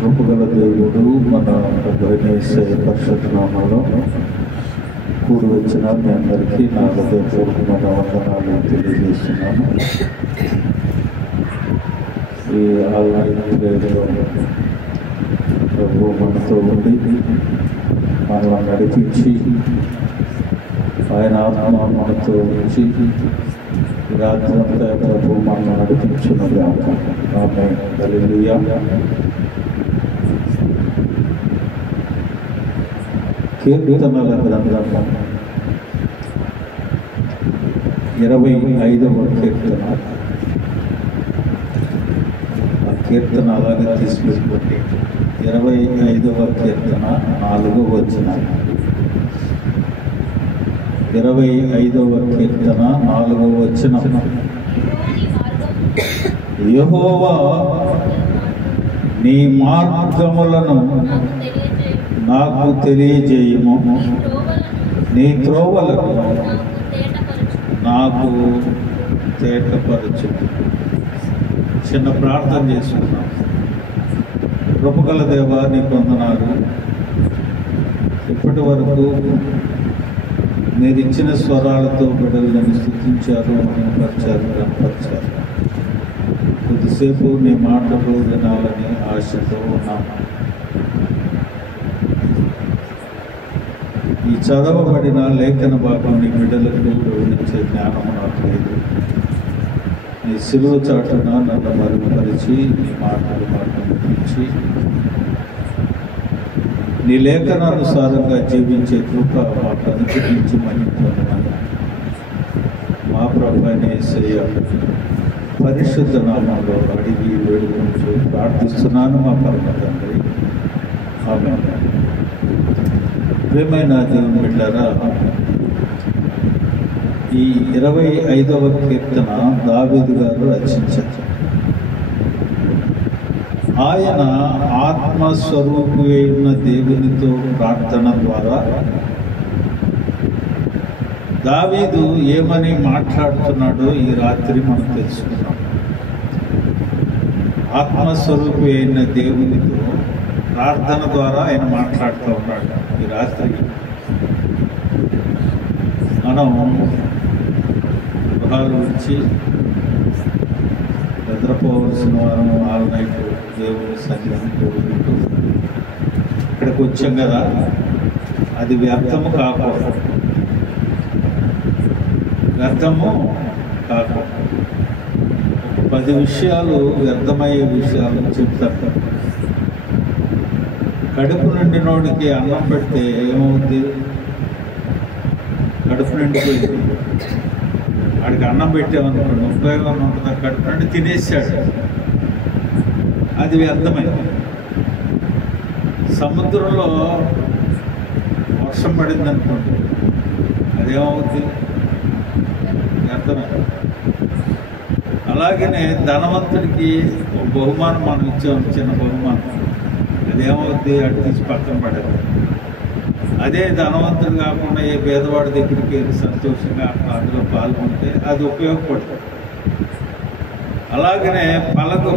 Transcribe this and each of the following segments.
కృపగల దేవుడు మన యేసయ్య పరిశుద్ధ నామములో కూడి వచ్చిన మీ అందరికీ నా హృదయపూర్వకమైన వందనాలు తెలియజేస్తున్నాను. ఈ ఆన్లైన్ ప్రేయర్లో ప్రభు మనతో ఉండి మనల్ని నడిపించి ఆయన ఆత్మ మనతో ఉంచి రాత్రంతా ప్రభు మనల్ని నడిపించునుగాక. ఆమేన్. హల్లెలూయా. కీర్తనల గ్రంథం 25వ కీర్తన. ఆ కీర్తన అలాగే తీసుకెళ్ళిపోతే 25వ కీర్తన 4వ వచనం. 25వ కీర్తన 4వ వచనం. యెహోవా నీ మార్గములను నాకు తెలియజేయము, నీ త్రోవలను నాకు తేటపరచు. చిన్న ప్రార్థన చేసుకున్నాం. కృపగల దేవా నీకు వందనాలు. ఇప్పటి వరకు మీరు ఇచ్చిన స్వరాలతో బిడ్డలను స్తుతించారు, మహిమపరిచారు, కనపరిచారు. కొద్దిసేపు నీ మాటలు వినాలని ఆశతో ఉన్నాం. ఈ చదవబడిన లేఖన భాగం నీ బిడ్డలకు వివరించే జ్ఞానము నాకు లేదు. నీ శిలువ చాటున నన్ను మరుగుపరిచి నీ మాటలు మాటలు వినిపించి నీ లేఖనానుసారంగా జీవించే కృప మాకు అనుగ్రహించి మహిమపొందమని మా ప్రభువైన యేసయ్య పరిశుద్ధ నామములో అడిగి వేడుకుంటూ ప్రార్థిస్తున్నాను మా పరమ తండ్రి. ఆమేన్. ప్రియమైన దేవుని బిడ్డలారా, ఈ 25వ కీర్తన దావీదు గారు రచించారు. ఆయన ఆత్మస్వరూపి అయిన దేవునితో ప్రార్థన ద్వారా దావీదు ఏమని మాట్లాడుతున్నాడో ఈ రాత్రి మనం తెలుసుకున్నాం. ఆత్మస్వరూపి అయిన దేవునితో ప్రార్థన ద్వారా ఆయన మాట్లాడుతూ ఉన్నాడు. ఈ రాత్రి మనం గృహాల నుంచి నిద్రపోవలసిన వారం ఆల్ నైట్ దేవుని సన్నిధిని కోరుకుంటూ ఇక్కడికి వచ్చాం కదా, అది వ్యర్థము కాకూడదు. వ్యర్థము కాకూడదు. 10 విషయాలు వ్యర్థమయ్యే విషయాలు చెప్తారు. కడుపు నిండినోడికి అన్నం పెడితే ఏమవుద్ది? కడుపు నిండిపోయింది. వాడికి అన్నం పెట్టామనుకోండి, ఉపయోగం ఉంటుందా? కడుపు నుండి తినేసాడు, అది వ్యర్థమైంది. సముద్రంలో వర్షం పడింది అనుకోండి, అదేమవుద్ది? వ్యర్థమైంది. అలాగనే ధనవంతుడికి ఒక బహుమానం మనం ఇచ్చాము, చిన్న బహుమానం, అదేమవుద్ది? అటు తీసి పక్కన పడేది. అదే ధనవంతుడు కాకుండా ఏ పేదవాడి దగ్గరికి వెళ్ళి సంతోషంగా అందులో పాల్గొంటే అది ఉపయోగపడుతుంది. అలాగనే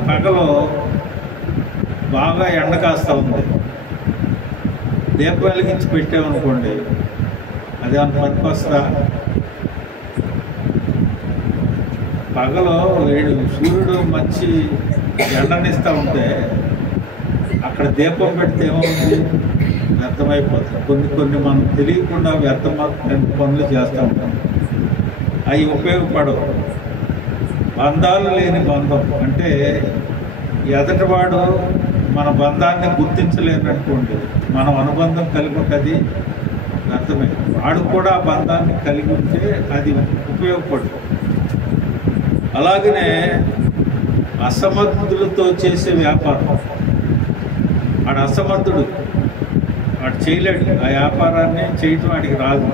పగలో బాగా ఎండ కాస్తా ఉంది, దీపం వెలిగించి పెట్టామనుకోండి, అదేమన్నా పనికొస్తా? పగలో సూర్యుడు మంచి ఎండనిస్తూ ఉంటే అక్కడ దీపం పెడితే ఏమవుతుంది? వ్యర్థమైపోతుంది. కొన్ని మనం తెలియకుండా వ్యర్థమైన పనులు చేస్తూ ఉంటాం, అవి ఉపయోగపడవు. బంధాలు లేని బంధం అంటే ఎదటివాడు మన బంధాన్ని గుర్తించలేనట్టుకోండి, మనం అనుబంధం కలిగి ఉంటుంది, వ్యర్థమే. వాడు కూడా ఆ బంధాన్ని కలిగి ఉంటే అది ఉపయోగపడదు. అలాగనే అసమర్థులతో చేసే వ్యాపారం, వాడు అసమర్థుడు, వాడు చేయలేడు, ఆ వ్యాపారాన్ని చేయటం వాడికి రాదు.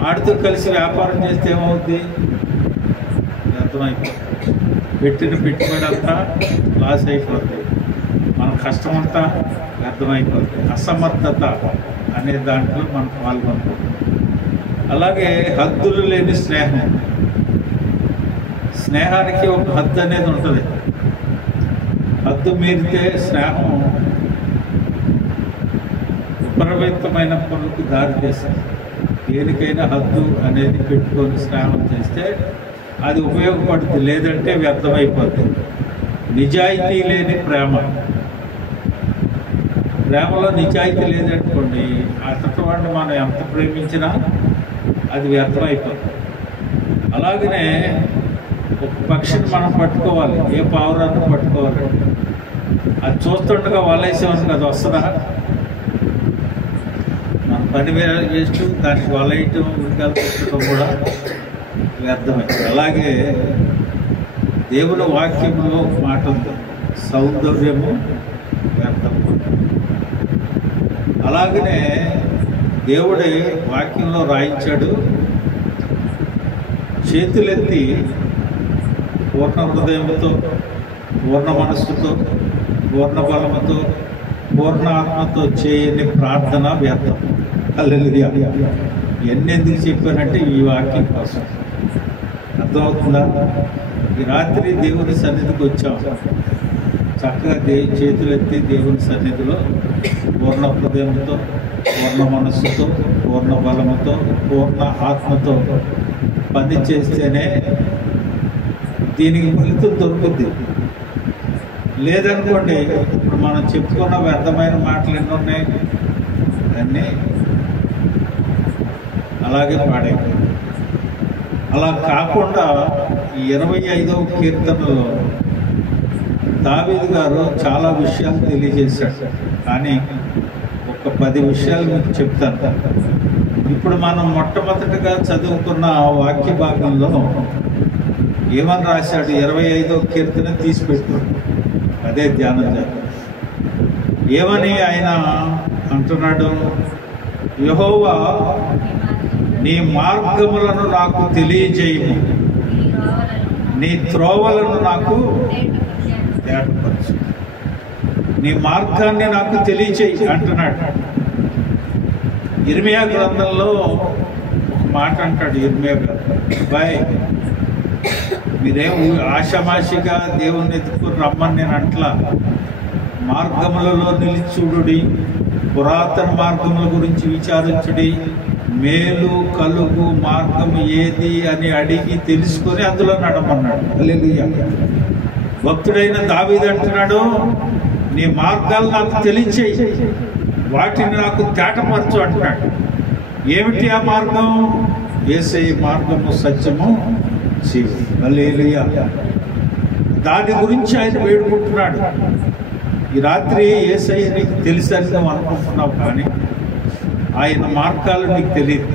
వాడితో కలిసి వ్యాపారం చేస్తే ఏమవుద్ది? వ్యర్థమైపోతుంది. పెట్టిన పెట్టుబడి అంతా లాస్ అయిపోతుంది, మన కష్టం అంతా వ్యర్థమైపోతుంది. అసమర్థత అనే దాంట్లో మనం పాల్గొంటాం. అలాగే హద్దులు లేని స్నేహం, స్నేహానికి ఒక హద్దు అనేది ఉంటుంది. హద్దు మీరితే స్నేహం విపరీతమైన పనులకు దారి తీస్తుంది. దేనికైనా హద్దు అనేది పెట్టుకొని స్నేహం చేస్తే అది ఉపయోగపడుతుంది, లేదంటే వ్యర్థమైపోతుంది. నిజాయితీ లేని ప్రేమలో నిజాయితీ లేదనుకోండి, అతటి వాడిని మనం ఎంత ప్రేమించినా అది వ్యర్థమైపోతుంది. అలాగనే ఒక పక్షిని మనం పట్టుకోవాలి, ఏ పావురాన్ని పట్టుకోవాలి, అది చూస్తుండగా వలేసేవానికి అది వస్తుందా? మన పని వేస్తూ దానికి వలయటం ఉడికాలు పెట్టడం కూడా వ్యర్థమైంది. అలాగే దేవుని వాక్యంలో మాట ఉంది, సౌందర్యము వ్యర్థము. అలాగనే దేవుడే వాక్యంలో రాయించాడు, చేతులెత్తి పూర్ణ హృదయంతో, పూర్ణ మనస్సుతో, పూర్ణ బలముతో, పూర్ణ ఆత్మతో చేయని ప్రార్థన వ్యర్థం. హల్లెలూయా. ఎన్ని ఎందుకు చెప్పానంటే ఈ వాక్యం కోసం. అర్థమవుతుందా? ఈ రాత్రి దేవుని సన్నిధికి వచ్చాం, చక్కగా చేతులెత్తి దేవుని సన్నిధిలో పూర్ణ హృదయంతో, పూర్ణ మనస్సుతో, పూర్ణ బలముతో, పూర్ణ ఆత్మతో పని చేస్తేనే దీనికి ఫలితం దొరుకుద్ది. లేదనుకోండి, ఇప్పుడు మనం చెప్పుకున్న వ్యర్థమైన మాటలు ఎన్ని ఉన్నాయి, అన్నీ అలాగే పాడైపోయి. అలా కాకుండా ఈ 25వ కీర్తనలో దావీదు గారు చాలా విషయాలు తెలియజేశాడు. కానీ ఒక 10 విషయాలు మీకు చెప్తాను. ఇప్పుడు మనం మొట్టమొదటిగా చదువుకున్న వాక్య భాగంలో ఏమని రాశాడు? 25వ కీర్తన తీసిపెట్టాడు, అదే ధ్యానం చేద్దాం. ఏమని ఆయన అంటున్నాడు? యెహోవా నీ మార్గములను నాకు తెలియజేయము, నీ త్రోవలను నాకు తేటపరచు, నీ మార్గాన్ని నాకు తెలియచేయి అంటున్నాడు. ఇర్మియా గ్రంథంలో ఒక మాట అంటాడు ఇర్మియా గారు, బాయ్ మీరేం ఆషామాషిగా దేవుణ్ణి ఎత్తుకుని రమ్మని నేను అంట్లా. మార్గములలో నిలిచుడి, పురాతన మార్గముల గురించి విచారించుడి, మేలు కలుగు మార్గం ఏది అని అడిగి తెలుసుకొని అందులో నడమన్నాడు. హల్లెలూయా. భక్తుడైన దావీదు అంటున్నాడు, నీ మార్గాలు నాకు తెలియచేయి, వాటిని నాకు తేటపరచు అంటున్నాడు. ఏమిటి ఆ మార్గం? యేసయ్య మార్గము, సత్యము, జీవం. హల్లెలూయా. దాని గురించి ఆయన వేడుకుంటున్నాడు. ఈ రాత్రి యేసయ్య నీకు తెలుసని నువ్వు అనుకుంటున్నావు, కానీ ఆయన మార్గాలు నీకు తెలియదు.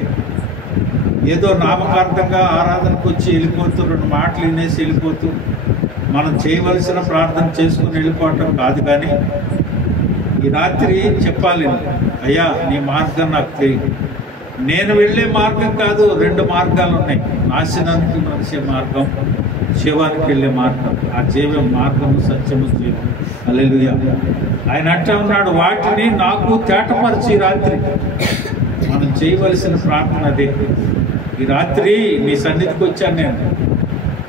ఏదో నామకార్థంగా ఆరాధనకు వచ్చి వెళ్ళిపోతూ 2 మాటలు వినేసి వెళ్ళిపోతూ మనం చేయవలసిన ప్రార్థన చేసుకుని వెళ్ళిపోవటం కాదు. కానీ ఈ రాత్రి చెప్పాలి, అయ్యా నీ మార్గం నాకు తెలియదు. నేను వెళ్ళే మార్గం కాదు, 2 మార్గాలు ఉన్నాయి. నాశనానికి నడిచే మార్గం, శివానికి వెళ్ళే మార్గం. ఆ జీవం మార్గము, సత్యము, జీవం. హల్లెలూయా. ఆయన అంటూ ఉన్నాడు, వాటిని నాకు తేటపరిచి. రాత్రి మనం చేయవలసిన ప్రార్థన అదే. ఈ రాత్రి నీ సన్నిధికి వచ్చాను నేను,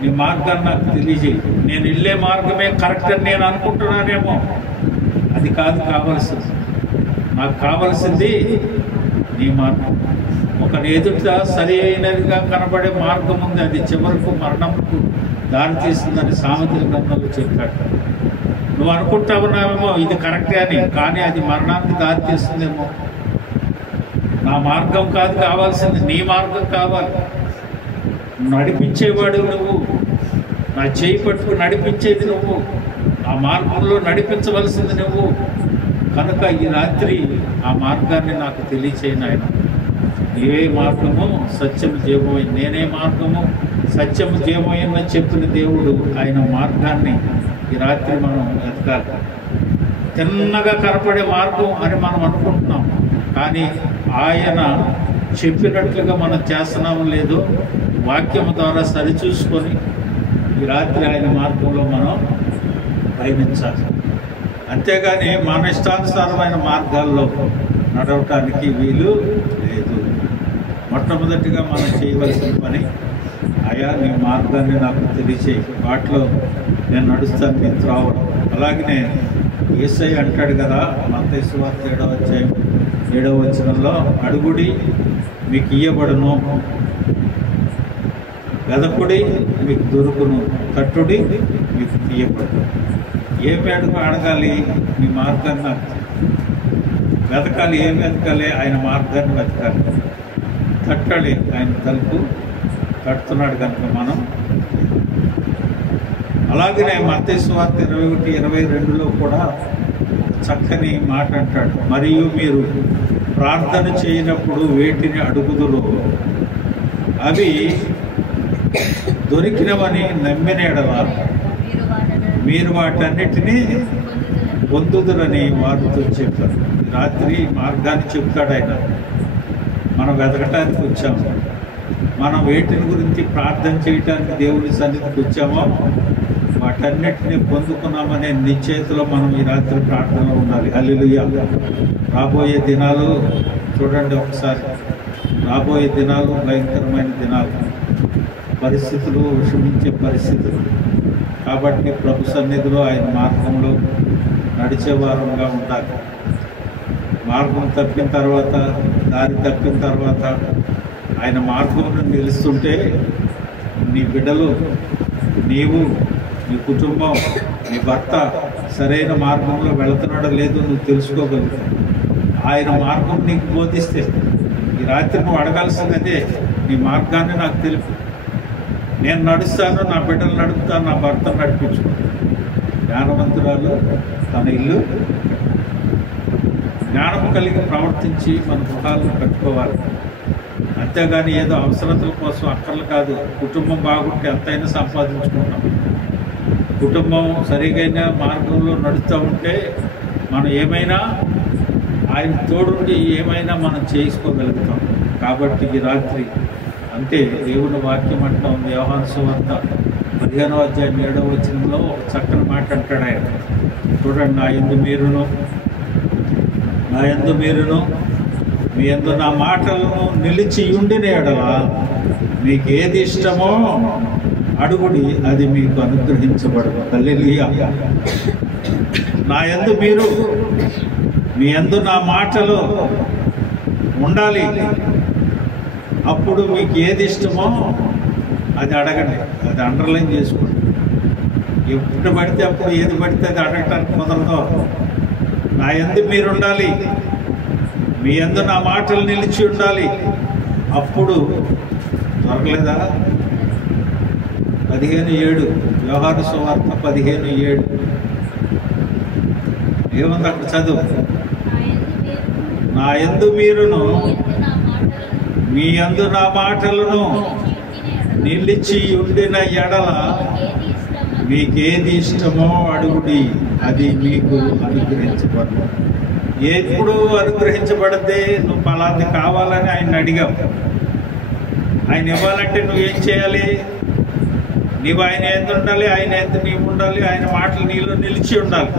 నీ మార్గాన్ని నాకు తెలియజేయి. నేను వెళ్ళే మార్గమే కరెక్ట్ అని నేను అనుకుంటున్నానేమో, అది కాదు కావలసింది. నాకు కావలసింది నీ మార్గం. ఒక ఎదుట సరి అయినదిగా కనబడే మార్గం ఉంది, అది చివరకు మరణంకు దారి తీస్తుందని సామెతల గ్రంథంలో చెప్పాడు. నువ్వు అనుకుంటా ఉన్నావేమో ఇది కరెక్టే అని, కానీ అది మరణానికి దారి తీస్తుందేమో. నా మార్గం కాదు కావాల్సింది, నీ మార్గం కావాలి. నడిపించేవాడు నువ్వు, నా చేయి పట్టుకు నడిపించేది నువ్వు, ఆ మార్గంలో నడిపించవలసింది నువ్వు. కనుక ఈ రాత్రి ఆ మార్గాన్ని నాకు తెలియచేయను. ఆయన నీవే మార్గము, సత్యము, జీవమై, నేనే మార్గము, సత్యము, జీవమని చెప్పిన దేవుడు ఆయన మార్గాన్ని ఈ రాత్రి మనం ఎతకాలి. తిన్నగా కనపడే మార్గం అని మనం అనుకుంటున్నాం, కానీ ఆయన చెప్పినట్లుగా మనం చేస్తున్నాము లేదో వాక్యం ద్వారా సరిచూసుకొని ఈ రాత్రి ఆయన మార్గంలో మనం పయనించాలి. అంతేగాని మన ఇష్టానుసారమైన మార్గాల్లో నడవటానికి వీలు లేదు. మొట్టమొదటిగా మనం చేయవలసిన పని, అయా నీ మార్గాన్ని నాకు తెలియచేయి, వాటిలో నేను నడుస్తాను, నీ త్రోవలు. అలాగనే యేసయ్య అంటాడు కదా, మత్తయి సువార్త 7వ అధ్యాయం 7వ వచనంలో, అడుగుడి మీకు ఇయ్యబడును, వెదకుడి మీకు దొరుకును, తట్టుడి మీకు తీయబడును. ఏమి అడగాలి? మీ మార్గాన్ని వెతకాలి. ఏమి వెతకాలి? ఆయన మార్గాన్ని వెతకాలి. తట్టాలి. ఆయన తలుపు తట్టుతున్నాడు కనుక మనం. అలాగనే మత్తయి సువార్త 21:22లో కూడా చక్కని మాట అంటాడు, మరియు మీరు ప్రార్థన చేయనప్పుడు వేటిని అడుగుదురో అవి దొరికినవని నమ్మిన ఎడల మీరు వాటన్నిటినీ పొందుదురని వారితో చెప్పారు. రాత్రి మార్గాన్ని చెప్తాడు ఆయన. మనం వెతకటానికి వచ్చాము. మనం వేటిని గురించి ప్రార్థన చేయటానికి దేవుని సన్నిధికి వచ్చామో వాటన్నిటినీ పొందుకున్నామనే నిశ్చయితలో మనం ఈ రాత్రి ప్రార్థనలో ఉండాలి. హల్లెలూయా. రాబోయే దినాలు చూడండి ఒకసారి. రాబోయే దినాలు భయంకరమైన దినాలు, పరిస్థితులు విషమించే పరిస్థితులు. కాబట్టి ప్రభు సన్నిధిలో ఆయన మార్గంలో నడిచే వారంగా ఉండాలి. మార్గం తప్పిన తర్వాత, దారి తప్పిన తర్వాత ఆయన మార్గంలో నిలుస్తుంటే నీ బిడ్డలు, నీవు, నీ కుటుంబం, నీ భర్త సరైన మార్గంలో వెళుతున్నాడో లేదో నువ్వు తెలుసుకోగలుగుతావు. ఆయన మార్గం నీకు బోధిస్తే ఈ రాత్రి నువ్వు అడగాల్సిందే, నీ మార్గాన్ని నాకు తెలుపు. నేను నడుస్తాను, నా బిడ్డలు నడుపుతాను, నా భర్తను నడిపించుకుంటాను. జ్ఞానవంతురాలు తన ఇల్లు జ్ఞానం కలిగి ప్రవర్తించి మన గృహాలను కట్టుకోవాలి. అంతేగాని ఏదో అవసరతల కోసం అక్కర్లు కాదు. కుటుంబం బాగుంటే ఎంతైనా సంపాదించుకుంటాం. కుటుంబం సరిగైన మార్గంలో నడుస్తూ ఉంటే మనం ఏమైనా ఆయన తోడుండి ఏమైనా మనం చేసుకోగలుగుతాం. కాబట్టి ఈ రాత్రి అంటే దేవుని వాక్యం అంటా ఉంది. యోహాను సువార్త 15వ అధ్యాయం 7వ వచనంలో ఒక చక్కని మాట అంటాడు ఆయన. చూడండి, నా యందు మీరును మీ యందు నా మాటలను నిలిచి ఉండిన ఎడల మీకు ఏది ఇష్టమో అడుగుడి, అది మీకు అనుగ్రహించబడదు. హల్లెలూయా. నా యందు మీరు, మీ యందు నా మాటలు ఉండాలి. అప్పుడు మీకు ఏది ఇష్టమో అది అడగండి. అది అండర్లైన్ చేసుకోండి. ఎప్పుడు పడితే అప్పుడు ఏది పడితే అది అడగటానికి కుదరదు. నా యందు మీరు ఉండాలి, మీ యందు నా మాటలు నిలిచి ఉండాలి. అప్పుడు దొరకలేదా? 15:7 యోహాను సువార్త 15:7 ఏముంది అక్కడ? చదువు. నా యందు మీరును మీ యందు నా మాటలను నిలిచి ఉండిన ఎడల మీకేది ఇష్టమో అడుగుడి, అది మీకు అనుగ్రహించబడదు. ఎప్పుడు అనుగ్రహించబడితే నువ్వు పలాంటి కావాలని ఆయన అడిగావు. ఆయన ఇవ్వాలంటే నువ్వేం చేయాలి? నీవు ఆయన ఎంత ఉండాలి, ఆయన ఎంత నీవు ఉండాలి, ఆయన మాటలు నీలో నిలిచి ఉండాలి.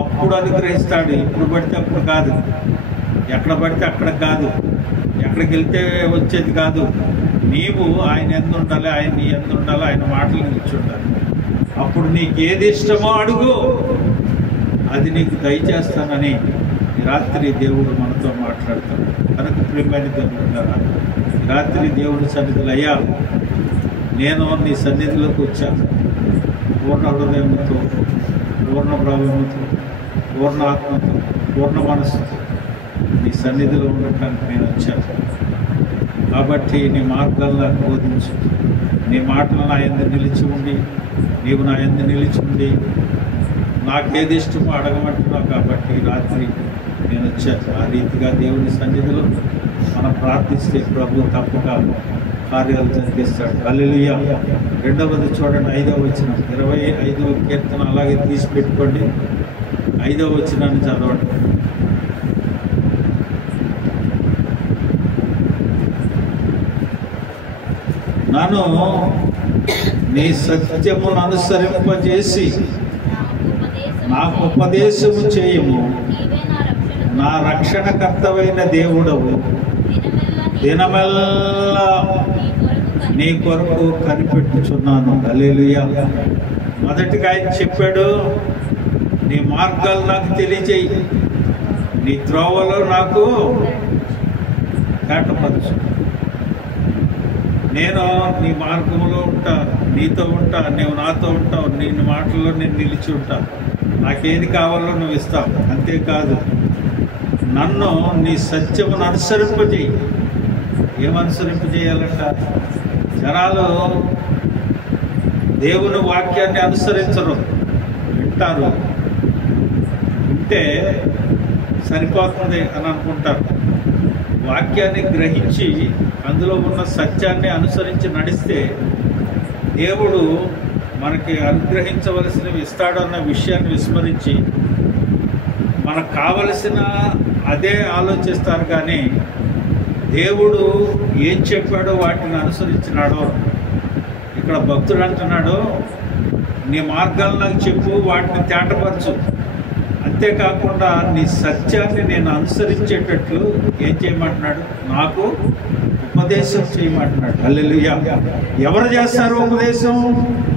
అప్పుడు అనుగ్రహిస్తాడు. ఎప్పుడు పడితే అప్పుడు కాదు, ఎక్కడ పడితే అక్కడ కాదు, ఎక్కడికి వెళ్తే వచ్చేది కాదు. నీవు ఆయన ఎంత ఉండాలి, ఆయన నీ ఎంత ఉండాలి, ఆయన మాటలు నిలిచి ఉండాలి. అప్పుడు నీకు ఏది ఇష్టమో అడుగు, అది నీకు దయచేస్తానని రాత్రి దేవుడు మనతో మాట్లాడతాడు. కనుక ప్రియమైన దేవుడు, రాత్రి దేవుడి సన్నిధిలో, అయ్యా నేను నీ సన్నిధిలోకి వచ్చాను. పూర్ణ హృదయంతో, పూర్ణ భావంతో, పూర్ణ ఆత్మతో, పూర్ణ మనస్సుతో నీ సన్నిధిలో ఉండటానికి నేను వచ్చాను. కాబట్టి నీ మార్గాలు నాకు బోధించు. నీ మాటలు నా యందు నిలిచి ఉండి, నీవు నా యందు నిలిచి ఉండి నాకేది ఇష్టమో అడగమంటున్నావు. కాబట్టి రాత్రి నేను వచ్చాను. ఆ రీతిగా దేవుని సన్నిధిలో మనం ప్రార్థిస్తే ప్రభు తప్పక కార్యాలు జరిగిస్తాడు. హల్లెలూయా. రెండవది చూడండి, 5వ వచనం, 25వ కీర్తన అలాగే తీసి పెట్టుకోండి. 5వ వచనాన్ని చదవండి. నన్ను నీ సత్యమును అనుసరింపజేసి నాకు ఉపదేశము చేయము. నా రక్షణకర్తవైన దేవుడవు, దినమెల్లా నీ కొరకు కనిపెట్టుచున్నాను. హల్లెలూయా. మొదటిగా ఆయన చెప్పాడు, నీ మార్గాలు నాకు తెలియజేయి, నీ త్రోవలో నాకు కాటపరచు. నేను నీ మార్గంలో ఉంటా, నీతో ఉంటా, నీవు నాతో ఉంటావు, నీ మాటల్లో నేను నిలిచి ఉంటా. నాకేది కావాలో నువ్వు ఇస్తావు. అంతేకాదు నన్ను నీ సత్యమును అనుసరింపజేయి. ఏమనుసరింపజేయాలంట? జనాలు దేవుని వాక్యాన్ని అనుసరించరు, వింటారు. వింటే సరిపోతుంది అని అనుకుంటారు. వాక్యాన్ని గ్రహించి అందులో ఉన్న సత్యాన్ని అనుసరించి నడిస్తే దేవుడు మనకి అనుగ్రహించవలసినవి ఇస్తాడన్న విషయాన్ని విస్మరించి మనకు కావలసిన అదే ఆలోచిస్తారు. కానీ దేవుడు ఏం చెప్పాడో వాటిని అనుసరించినాడో. ఇక్కడ భక్తుడు అంటున్నాడు, నీ మార్గాలు నాకు చెప్పు, వాటిని తేటపరచు. అంతేకాకుండా నీ సత్యాన్ని నేను అనుసరించేటట్లు ఏం చేయమంటున్నాడు? నాకు ఉపదేశం చేయమంటున్నాడు. హల్లెలూయా. ఎవరు చేస్తారు ఉపదేశం?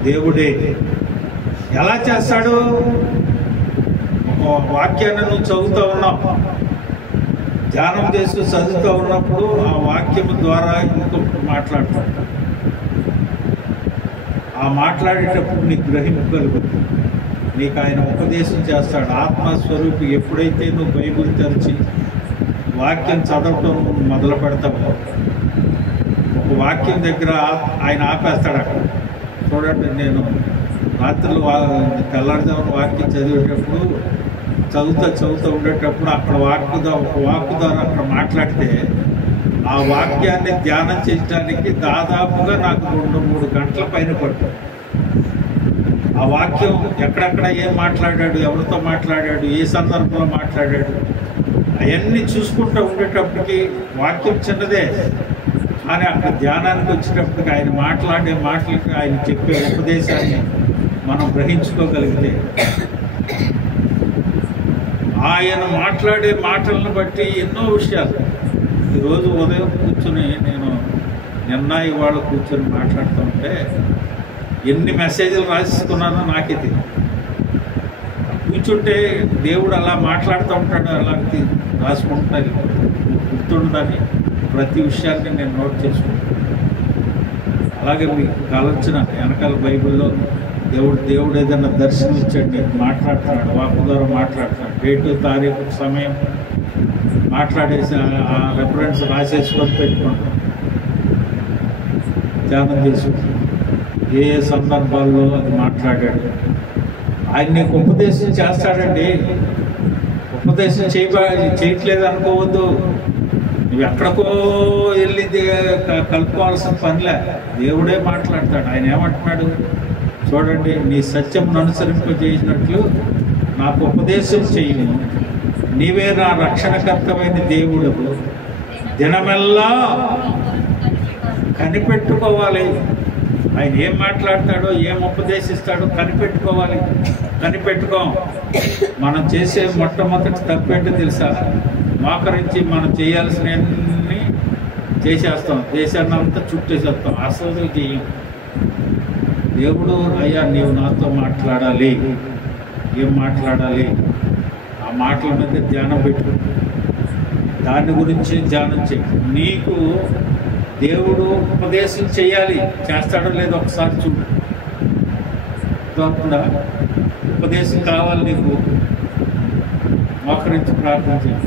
దేవుడే. ఎలా చేస్తాడు? వాక్యాన్ని నువ్వు చదువుతూ ఉన్నావు, ధ్యానం చేస్తూ చదువుతూ ఉన్నప్పుడు ఆ వాక్యం ద్వారా ఇంకొకటి మాట్లాడతాడు. ఆ మాట్లాడేటప్పుడు నీకు గ్రహింపు కలుగుతుంది. నీకు ఆయన ఉపదేశం చేస్తాడు. ఆత్మస్వరూపి ఎప్పుడైతే నువ్వు బైబిల్ తెరిచి వాక్యం చదవటం మొదలు పెడతావో, ఒక వాక్యం దగ్గర ఆయన ఆపేస్తాడు. అక్కడ చూడండి, నేను రాత్రులు తెల్లారుజామున వాక్యం చదివేటప్పుడు చదువుతూ ఉండేటప్పుడు అక్కడ ఒక వాక్కు ద్వారా అక్కడ మాట్లాడితే ఆ వాక్యాన్ని ధ్యానం చేయడానికి దాదాపుగా నాకు 2-3 గంటల పైన పడుతుంది. ఆ వాక్యం ఎక్కడెక్కడ ఏం మాట్లాడాడు, ఎవరితో మాట్లాడాడు, ఏ సందర్భంలో మాట్లాడాడు, అవన్నీ చూసుకుంటూ ఉండేటప్పటికి వాక్యం చిన్నదే, కానీ అక్కడ ధ్యానానికి వచ్చేటప్పటికి ఆయన మాట్లాడే మాటలకి, ఆయన చెప్పే ఉపదేశాన్ని మనం గ్రహించుకోగలిగితే, ఆయన మాట్లాడే మాటలను బట్టి ఎన్నో విషయాలు. ఈరోజు ఉదయం కూర్చొని నేను ఇవాళ కూర్చొని మాట్లాడుతూ ఉంటే ఎన్ని మెసేజ్లు రాసుకున్నానో నాకే తెలియదు. కూర్చుంటే దేవుడు అలా మాట్లాడుతూ ఉంటాడు, అలాంటి రాసుకుంటాను, గుర్తుండదని ప్రతి విషయాన్ని నేను నోట్ చేసుకుంటాను. అలాగే మీకు కాలొచ్చిన వెనకాల బైబిల్లో దేవుడు ఏదైనా దర్శనం ఇచ్చాడు, నీకు మాట్లాడుతున్నాడు, వాక్కు ద్వారా మాట్లాడుతున్నాడు, డేటు తారీఖు సమయం మాట్లాడేసి ఆ రెఫరెన్స్ రాసేసుకొని పెట్టుకుంటాం, ధ్యానం చేసుకుంటాం. ఏ సందర్భాల్లో అది మాట్లాడాడు. ఆయన నీకు ఉపదేశం చేస్తాడండి. ఉపదేశం చేయట్లేదు అనుకోవద్దు. నువ్వు ఎక్కడికో వెళ్ళి కలుపుకోవాల్సిన పనిలే, దేవుడే మాట్లాడతాడు. ఆయన ఏమంటున్నాడు చూడండి, నీ సత్యమును అనుసరింపజేసినట్లు నాకు ఉపదేశం చేయను, నీవే నా రక్షణకర్తమైన దేవుడు, దినమెల్లా కనిపెట్టుకోవాలి. ఆయన ఏం మాట్లాడతాడో, ఏం ఉపదేశిస్తాడో కనిపెట్టుకోవాలి. కనిపెట్టుకోం. మనం చేసే మొట్టమొదటి తప్పేంటో తెలుసా? మోకరించి మనం చేయాల్సినవన్నీ చేసేస్తాం, దేశాన్నంతా చుట్టేసేస్తాం, అసలు చేయం. దేవుడు, అయ్యా నీవు నాతో మాట్లాడాలి, ఏం మాట్లాడాలి, ఆ మాటల మీద ధ్యానం పెట్టు, దాని గురించి ధ్యానం చేయి. నీకు దేవుడు ఉపదేశం చేయాలి, చేస్తాడో లేదో ఒకసారి చూడు. కాకుండా ఉపదేశం కావాలి నీకు, మోకరించి ప్రార్థన చేయి.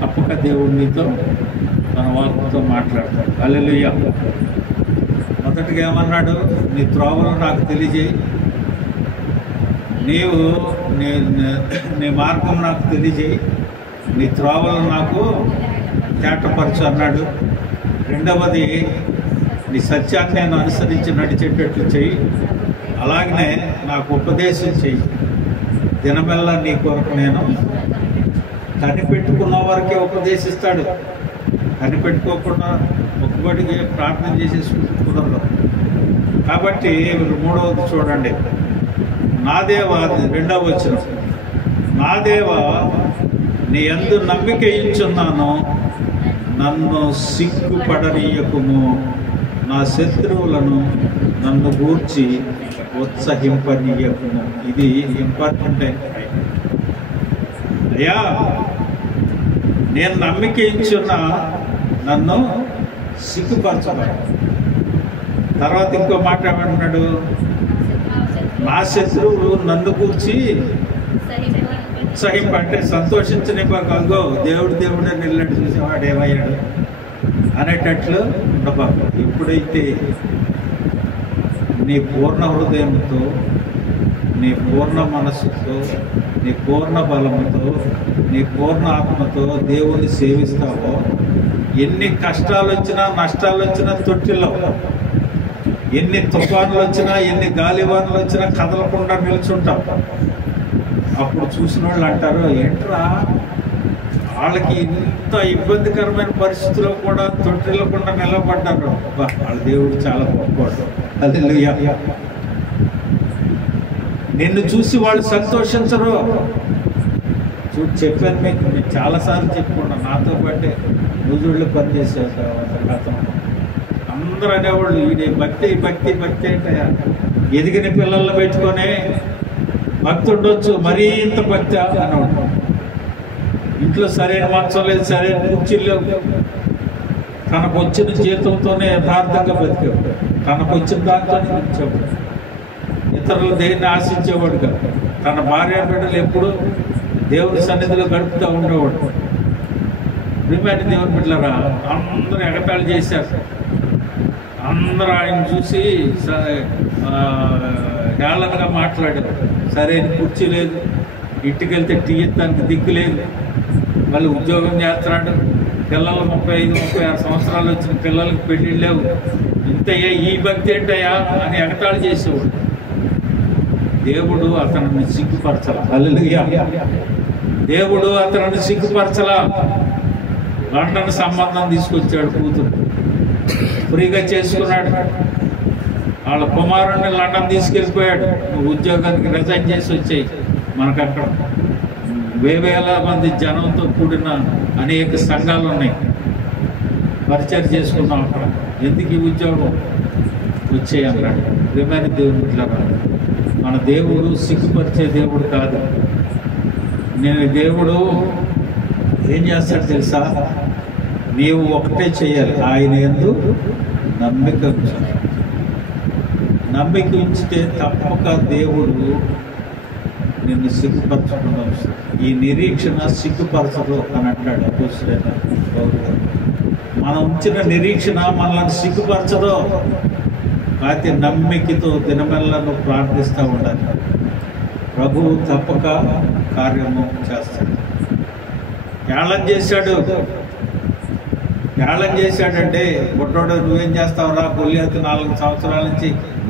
తప్పక దేవుడు నీతో తన వాక్కుతో మాట్లాడతాడు. హల్లెలూయా. మొదటిగా ఏమన్నాడు? నీ త్రోవలు నాకు తెలియజేయి, నీ మార్గం నాకు తెలియజేయి, నీ త్రోవలు నాకు తేటపరచు అన్నాడు. రెండవది, నీ సత్యాన్ని నేను అనుసరించి నడిచేటట్లు చెయ్యి, అలాగనే నాకు ఉపదేశం చెయ్యి. దినమెల్లా నీ కొరకు నేను కనిపెట్టుకున్న వరకే ఉపదేశిస్తాడు. కనిపెట్టుకోకుండా ఒక్కబడికి ప్రార్థన చేసేసుకుంటున్నారు. కాబట్టి మూడవది చూడండి, నా దేవా, రెండవ వచనం, నా దేవా నీ యందు నమ్మిక ఇచ్చున్నాను, నన్ను సిగ్గుపడనీయకుము, నా శత్రువులను నన్ను గూర్చి ఉత్సహింపనీయకుము. ఇది ఇంపార్టెంట్ అయిన అయ్యా, నేను నమ్మిక ఇచ్చున్న నన్ను సిగ్గుపరచబడు. తర్వాత ఇంకో మాట ఏమంటున్నాడు, నా శత్రువులు నన్ను కూర్చి ఉత్సహింప అంటే సంతోషించనివ్వగో దేవుడు దేవుడే నిల్లడి చూసేవాడు ఏమయ్యాడు అనేటట్లు ఉండబాకు. ఎప్పుడైతే నీ పూర్ణ హృదయంతో, నీ పూర్ణ మనస్సుతో, నీ పూర్ణ బలముతో, నీ పూర్ణ ఆత్మతో దేవుని సేవిస్తావో, ఎన్ని కష్టాలు వచ్చినా నష్టాలు వచ్చినా తొట్టిలో, ఎన్ని తుఫానులు వచ్చినా ఎన్ని గాలివానలు వచ్చినా కదలకుండా నిల్చుంటాం. అప్పుడు చూసిన వాళ్ళు అంటారు, ఏంట్రా వాళ్ళకి ఇంత ఇబ్బందికరమైన పరిస్థితుల్లో కూడా తొట్టిల్లకుండా నిలబడ్డారు, వాళ్ళ దేవుడు చాలా గొప్పవాడు. హల్లెలూయా. నిన్ను చూసి వాళ్ళు సంతోషించరు. చెప్పాను మీకు, నేను చాలాసార్లు చెప్పుకున్నాను. నాతో పాటే రోజుళ్ళు పనిచేసేవారు గతంలో. అందరూ అనేవాళ్ళు, ఈడే భక్తి భక్తి భక్తి అంటే ఎదిగిన పిల్లల్ని పెట్టుకొని భక్తి ఉండొచ్చు, మరీ ఇంత భక్తి అనేవాడు. ఇంట్లో సరైన మంచం లేదు, సరైన కుర్చీలు లేవు. తనకు వచ్చిన జీతంతోనే యథార్థంగా బతికేవాడు, తనకు వచ్చిన దాంతోనే వచ్చేవాడు. ఇతరులు దేన్ని ఆశించేవాడు కాదు. తన భార్య బిడ్డలు ఎప్పుడు దేవుని సన్నిధిలో గడుపుతూ ఉండేవాడు. ప్రియమైన దేవుని బిడ్డలారా, అందరూ ఎగతాళి చేశారు. అందరూ ఆయన చూసి హేళనగా మాట్లాడారు. సరైన కుర్చీ లేదు, ఇంటికెళ్తే టీ ఇస్తానికి దిక్కు లేదు, మళ్ళీ ఉద్యోగం చేస్తున్నాడు, పిల్లలు 35-36 సంవత్సరాలు వచ్చిన పిల్లలకి పెళ్ళిళ్ళు లేవు, ఇంతయ్యా ఈ భక్తి ఏంటయ్యా అని ఎగతాళి చేసేవాడు. దేవుడు అతనిని సిగ్గుపరచలా. హల్లెలూయా. దేవుడు అతనిని సిగ్గుపరచలా. లండన్ సంబంధం తీసుకొచ్చాడు, కూతురు ఫ్రీగా చేసుకున్నాడు. వాళ్ళ కుమారుడిని లండన్ తీసుకెళ్ళిపోయాడు. నువ్వు ఉద్యోగానికి రిజైన్ చేసి వచ్చాయి. మనకు అక్కడ వేల మంది జనంతో కూడిన అనేక సంఘాలు ఉన్నాయి, పరిచయం చేసుకున్నాం అక్కడ. ఎందుకు ఈ ఉద్యోగం వచ్చాయి అన్నాడు. ప్రియమైన దేవుడు బిడ్డలారా, మన దేవుడు సిగ్గుపరిచే దేవుడు కాదు. నేను దేవుడు ఏం చేస్తాడు తెలుసా, నీవు ఒకటే చేయాలి, ఆయన యందు నమ్మిక ఉంచాలి. నమ్మిక ఉంచితే తప్పక దేవుడు నిన్ను సిగ్గుపరచకుండా వస్తుంది. ఈ నిరీక్షణ సిగ్గుపరచదు అని అంటాడు అపోస్తలుడైన పౌలు. మనం ఉంచిన నిరీక్షణ మనల్ని సిగ్గుపరచదు. కాకపోతే నమ్మికతో దినమెల్లను ప్రార్థిస్తూ ఉండాలి. ప్రభువు తప్పక కార్యము చేస్తాడు. ధ్యానం చేశాడంటే, బుడ్డోడు నువ్వేం చేస్తావురా, గొల్లియాతు 4 సంవత్సరాల నుంచి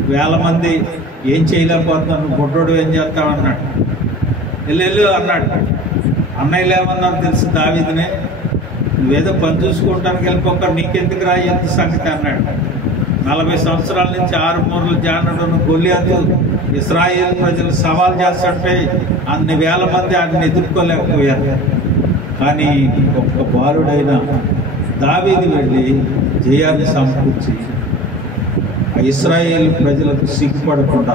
1000 మంది ఏం చేయలేకపోతున్నాను, బుడ్డోడు ఏం చేస్తావు అన్నాడు. వెళ్ళు అన్నాడు. అన్నయ్యలు ఏమన్నారు తెలుసు దావీదునే, నువ్వేదో పని చూసుకుంటానికి వెళ్ళిపోక నీకెందుకు రా ఎంత సంగతి అన్నాడు. 40 సంవత్సరాల నుంచి 6 మూరలు జానుడును గొల్లియాతు ఇశ్రాయేలు ప్రజలు సవాల్ చేస్తుంటే అన్ని 1000 మంది ఆయన ఎదుర్కోలేకపోయారు. కానీ ఒక్క బాలుడైన దావీదు వెళ్ళి జయాన్ని సమకూర్చి ఇశ్రాయేలు ప్రజలకు సిగ్గుపడకుండా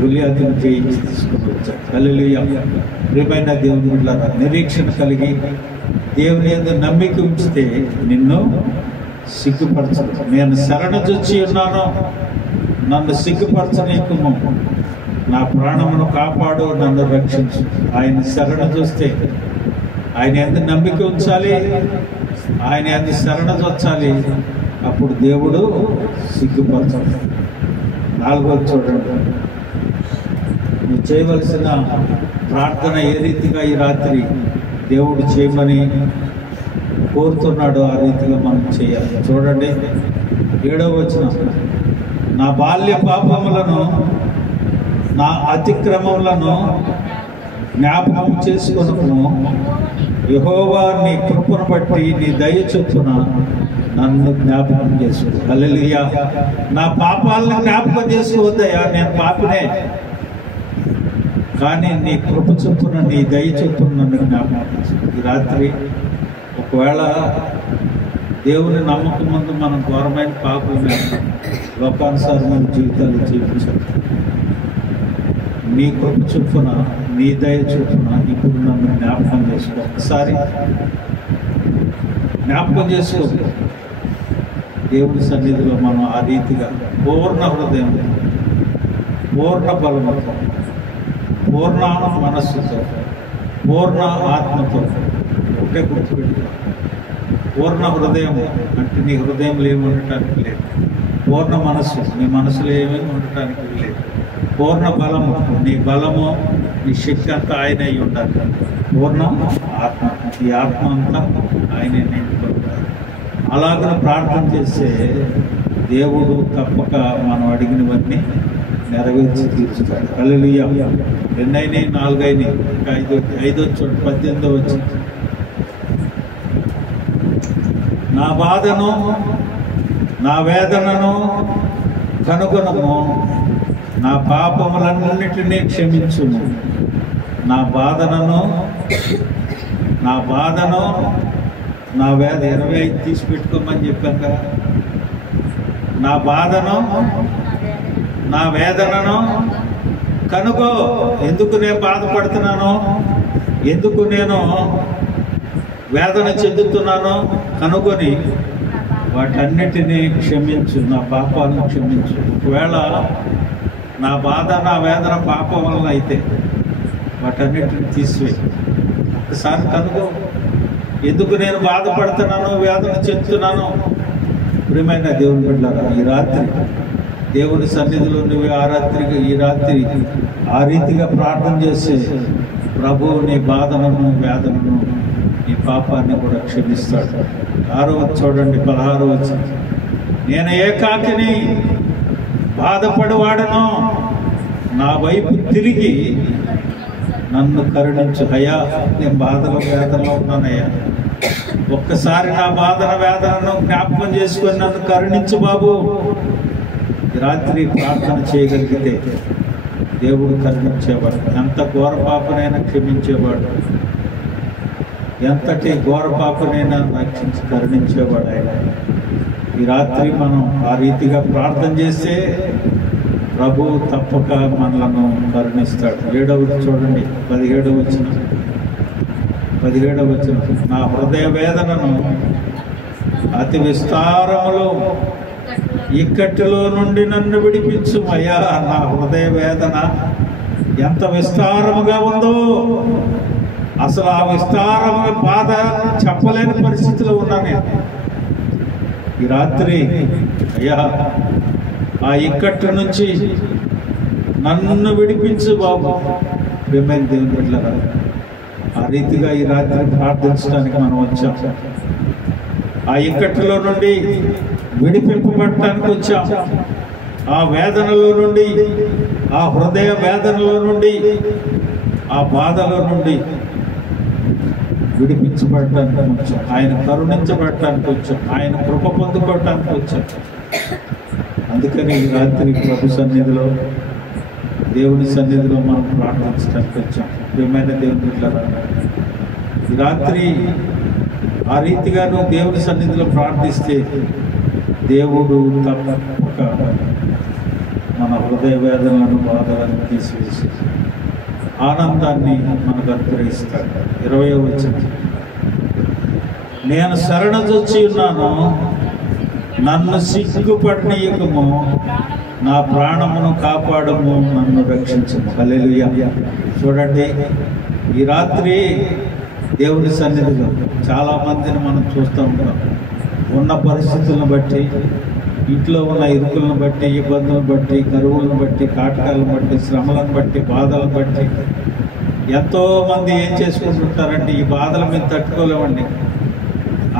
గొల్లియాతును జయించి తీసుకుని వచ్చాడు. హల్లెలూయా. ప్రియమైన దేవుని బిడ్డలారా, నిరీక్షణ కలిగి దేవుని యందు నమ్మిక ఉంచితే నిన్ను సిగ్గుపరచదు. నేను శరణుజొచ్చి ఉన్నాను, నన్ను సిగ్గుపరచనీయకుము, నా ప్రాణమును కాపాడు, నన్ను రక్షించు. ఆయన శరణ చూస్తే, ఆయన యందు నమ్మిక ఉంచాలి, ఆయన యందు శరణ చొచ్చాలి. అప్పుడు దేవుడు సిగ్గుపరచాలి. 4వది చూడండి, నువ్వు చేయవలసిన ప్రార్థన ఏ రీతిగా ఈ రాత్రి దేవుడు చేయమని కోరుతున్నాడో ఆ రీతిగా మనం చేయాలి. చూడండి 7వ వచనం, నా బాల్య పాపములను నా అతిక్రమములను జ్ఞాపకం చేసుకొనుము, యెహోవా నీ కృపను బట్టి నీ దయ చొప్పున నన్ను జ్ఞాపకం చేసుకో. హల్లెలూయా. నా పాపాలను జ్ఞాపకం చేసుకోవద్దయ్యా, నేను పాపినే, కానీ నీ కృప చొప్పున నీ దయ చొప్పున నన్ను జ్ఞాపకం చేసుకో. ఈ రాత్రి ఒకవేళ దేవుని నమ్మకం ముందు మనం ఘోరమైన పాపమే, లోకానుసారమైన జీవితాలు జీవించాలి. నీ కృప చొప్పున, నీ దయ చొప్పున ఇప్పుడు నన్ను జ్ఞాపకం చేసుకో. ఒకసారి జ్ఞాపకం చేసుకో. దేవుడి సన్నిధిలో మనం ఆ రీతిగా పూర్ణ హృదయం, పూర్ణ బలముతో, పూర్ణ మనస్సుతో, పూర్ణ ఆత్మతో ఒకటే గుర్తుపెట్టుకో. పూర్ణ హృదయం అంటే నీ హృదయంలో ఏమి ఉండటానికి లేదు. పూర్ణ మనస్సు, నీ మనసులో ఏమేమి ఉండటానికి లేదు. పూర్ణ బలము, నీ బలము, నీ శక్తి అంతా ఆయన అయి ఉండాలి. పూర్ణ ఆత్మ, ఈ ఆత్మ అంతా ఆయనే నింపుకుంటారు. అలాగే ప్రార్థన చేస్తే దేవుడు తప్పక మనం అడిగినవన్నీ నెరవేర్చి తీర్చుతాడు. హల్లెలూయా. 2 అయినాయి, 4 అయినాయి, ఇంకా 5 వచ్చాడు. 18 వచ్చింది. నా బాధను, నా వేదనను కనుగొనము, నా పాపములన్నిటినీ క్షమించుము. నా బాధను, నా వేద 25 తీసి పెట్టుకోమని చెప్పాను కదా. నా బాధను, నా వేదనను కనుగో. ఎందుకు నేను బాధపడుతున్నాను, ఎందుకు నేను వేదన చెందుతున్నానో కనుగొని వాటన్నిటినీ క్షమించు. నా పాపాలను క్షమించు. ఒకవేళ నా బాధ, నా వేదన పాపం వలన అయితే వాటన్నిటిని తీసివేయి. ఒకసారి కనుగో. ఎందుకు నేను బాధపడుతున్నానో, వేదన చెందుతున్నానో. ప్రియమైన దేవుని బిడ్డలారా, ఈ రాత్రి దేవుని సన్నిధిలో నువ్వు ఈ రాత్రి ఆ రీతిగా ప్రార్థన చేస్తే ప్రభువు నీ బాధలను, వేదనను, నీ పాపాన్ని కూడా క్షమిస్తాడు. 6వ చూడండి, 16వ వచనం. నేను ఏకాకిని, బాధపడివాడను, నా వైపు తిరిగి నన్ను కరుణించు. అయ్యా, నేను బాధలో వేదనలో ఉన్నానయ్యా. ఒక్కసారి నా బాధన వేదనను జ్ఞాపకం చేసుకొని నన్ను కరుణించు బాబు. రాత్రి ప్రార్థన చేయగలిగితే దేవుడు కరుణించేవాడు. ఎంత ఘోర పాపనైనా క్షమించేవాడు. ఎంతటి ఘోర పాపనైనా రక్షించి కరుణించేవాడు ఆయన. ఈ రాత్రి మనం ఆ రీతిగా ప్రార్థన చేస్తే ప్రభువు తప్పక మనలను కరుణిస్తాడు. 7వ చూడండి, 17వ వచనం. నా హృదయ వేదనను అతి విస్తారములో ఇక్కటిలో నుండి నన్ను విడిపించు. అయ్యా, నా హృదయ వేదన ఎంత విస్తారముగా ఉందో, అసలు ఆ విస్తారముగా బాధ చెప్పలేని పరిస్థితిలో ఉన్నాను. ఈ రాత్రి అయ్యా, ఆ ఇక్కట్టు నుంచి నన్ను విడిపించు బాబు. ప్రియమైన దేవుని బిడ్డలారా, ఆ రీతిగా ఈ రాత్రి ప్రార్థించడానికి మనం వచ్చాం. ఆ ఇక్కట్టులో నుండి విడిపింపబడటానికి వచ్చాం. ఆ వేదనలో నుండి, ఆ హృదయ వేదనలో నుండి, ఆ బాధలో నుండి విడిపించబడటానికి వచ్చాం. ఆయన కరుణించబడటానికి వచ్చాం. ఆయన కృప పొందుకోవటానికి వచ్చాం. అందుకని ఈ రాత్రి ప్రభు సన్నిధిలో, దేవుని సన్నిధిలో మనం ప్రార్థించడానికి వచ్చాం. ప్రియమైన దేవుని బిడ్డలారా, ఈ రాత్రి ఆ రీతిగా నువ్వు దేవుని సన్నిధిలో ప్రార్థిస్తే దేవుడు తప్పక మన హృదయ వేదనలను, బాధలను తీసివేసి ఆనందాన్ని మనకు అనుగ్రహిస్తాడు. 20వ వచనం. నేను శరణజొచ్చి ఉన్నాను, నన్ను సిగ్గుపడనీయకము, నా ప్రాణమును కాపాడము, నన్ను రక్షించము. హల్లెలూయా. చూడండి, ఈ రాత్రి దేవుని సన్నిధిలో చాలా మందిని మనం చూస్తూ ఉంటాం. ఉన్న పరిస్థితులను బట్టి, ఇంట్లో ఉన్న ఇరుకులను బట్టి, ఇబ్బందులను బట్టి, కరువులను బట్టి, కాటకాలను బట్టి, శ్రమలను బట్టి, బాధలను బట్టి ఎంతోమంది ఏం చేసుకుంటుంటారంటే ఈ బాధల మీద తట్టుకోలేమండి,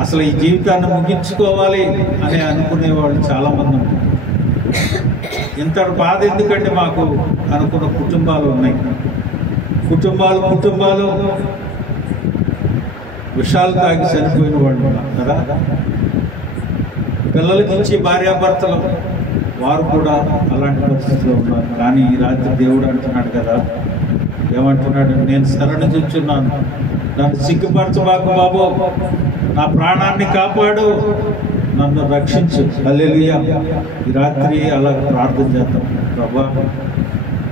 అసలు ఈ జీవితాన్ని ముగించుకోవాలి అని అనుకునేవాళ్ళు చాలామంది ఉంటారు. ఇంతటి బాధ ఎందుకంటే మాకు అనుకున్న కుటుంబాలు ఉన్నాయి. కుటుంబాలు విషాలు తాగి చనిపోయిన వాళ్ళు ఉన్నారు కదా. పిల్లలకి ఇచ్చి భార్యాభర్తలు వారు కూడా అలాంటి పరిస్థితిలో ఉన్నారు. కానీ ఈ రాత్రి దేవుడు అంటున్నాడు కదా, ఏమంటున్నాడు? నేను శరణుజొచ్చున్నాను, నన్ను సిగ్గుపరచబాకు బాబు, నా ప్రాణాన్ని కాపాడు, నన్ను రక్షించు. హల్లెలూయా. ఈ రాత్రి అలా ప్రార్థన చేద్దాం. ప్రభా,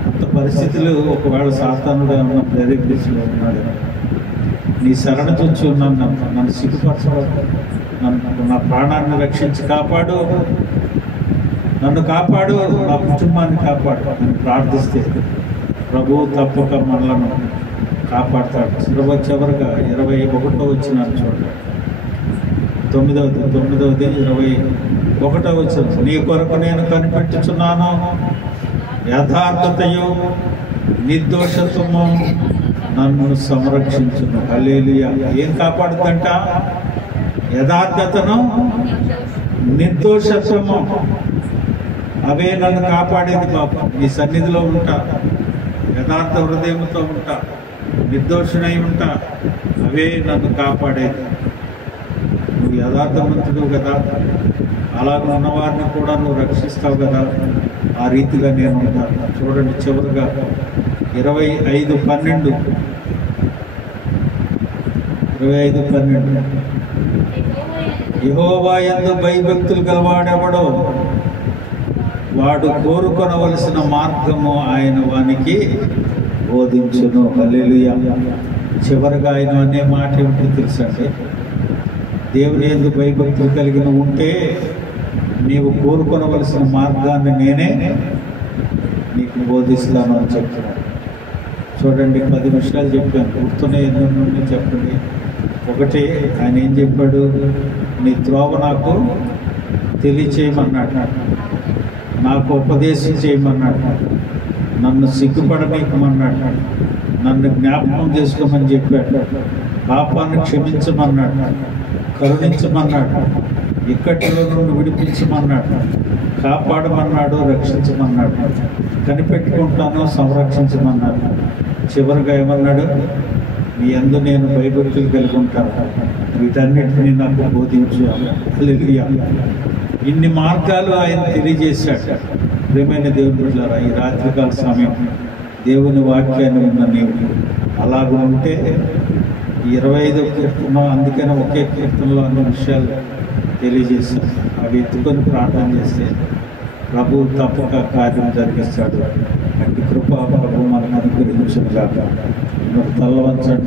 అంత పరిస్థితులు ఒకవేళ సాతానుడు ఉన్న ప్రేరేపించలో ఉన్నాడు, నీ శరణ చూచి ఉన్నాను, నన్ను సిగ్గుపరచవద్దు, నా ప్రాణాన్ని రక్షించి కాపాడు, నన్ను కాపాడు, నా కుటుంబాన్ని కాపాడు అని ప్రార్థిస్తే ప్రభువు తప్పక మనలను కాపాడతాడు. చివరిగా 21వ వచనాన్ని చూడండి. 9వది 21వ వచనం. నీ కొరకు నేను కనిపెట్టుచున్నాను, యథార్థతయు నిర్దోషత్వము నన్ను సంరక్షించును. హల్లెలూయా. ఏం కాపాడుతుందంట? యథార్థతను, నిర్దోషత్వము. అవే నన్ను కాపాడేది బాబా. నీ సన్నిధిలో ఉంటా, యథార్థ హృదయంతో ఉంటా, నిర్దోషునై ఉంటా, అవే నన్ను కాపాడేది. నువ్వు యథార్థవంతుడు కదా, అలాగ ఉన్నవారిని కూడా నువ్వు రక్షిస్తావు కదా, ఆ రీతిగా నేను ఉంటాను. చూడండి చివరిగా 25:12. 25:12. యెహోవా యందు భయభక్తులు గలవాడెవడో వాడు కోరుకొనవలసిన మార్గము ఆయన వానికి బోధించును. హల్లెలూయా. చివరిగా ఆయన అనే మాట ఏమిటో తెలుసండి? దేవుని యందు భయభక్తులు కలిగిన ఉంటే నీవు కోరుకొనవలసిన మార్గాన్ని నేనే నీకు బోధిస్తాను అని చెప్తున్నాను. చూడండి, 10 విషయాలు చెప్పాను, గుర్తున్నాయి ఎన్నో నుండి చెప్పండి. ఒకటి, ఆయన ఏం చెప్పాడు? నీ త్రోవ నాకు తెలియచేయమన్నాడు, నాకు ఉపదేశం చేయమన్నాడు, నన్ను సిగ్గుపడనీయమన్నాడు, నన్ను జ్ఞాపకం చేసుకోమని చెప్పాడు, పాపాన్ని క్షమించమన్నాడు, కరుణించమన్నాడు, ఇక్కట్లో నుండి విడిపించమన్నాడు, కాపాడమన్నాడు, రక్షించమన్నాడు, కనిపెట్టుకుంటాను, సంరక్షించమన్నాడు. చివరిగా ఏమన్నాడు? నీ యందు నేను భయభక్తులు కలిగి ఉంటాను, వీటన్నిటినీ నాకు బోధించు. హల్లెలూయా. ఇన్ని మార్గాలు ఆయన తెలియజేశాడు. ప్రియమైన దేవుని బిడ్డలారా, ఈ రాత్రికాల సమయం దేవుని వాక్యాన్ని విన్న నీవు అలాగ ఉంటే 25వ కీర్తన, అందుకని ఒకే కీర్తనలో అన్ని విషయాలు తెలియజేశాను. అవి ఎత్తుకొని ప్రార్థన చేస్తే ప్రభువు తప్పక కార్యం జరిగిస్తాడు. అట్టి కృప ప్రభు మనకు అనుగ్రహించుగాక. తల్లవంచండి.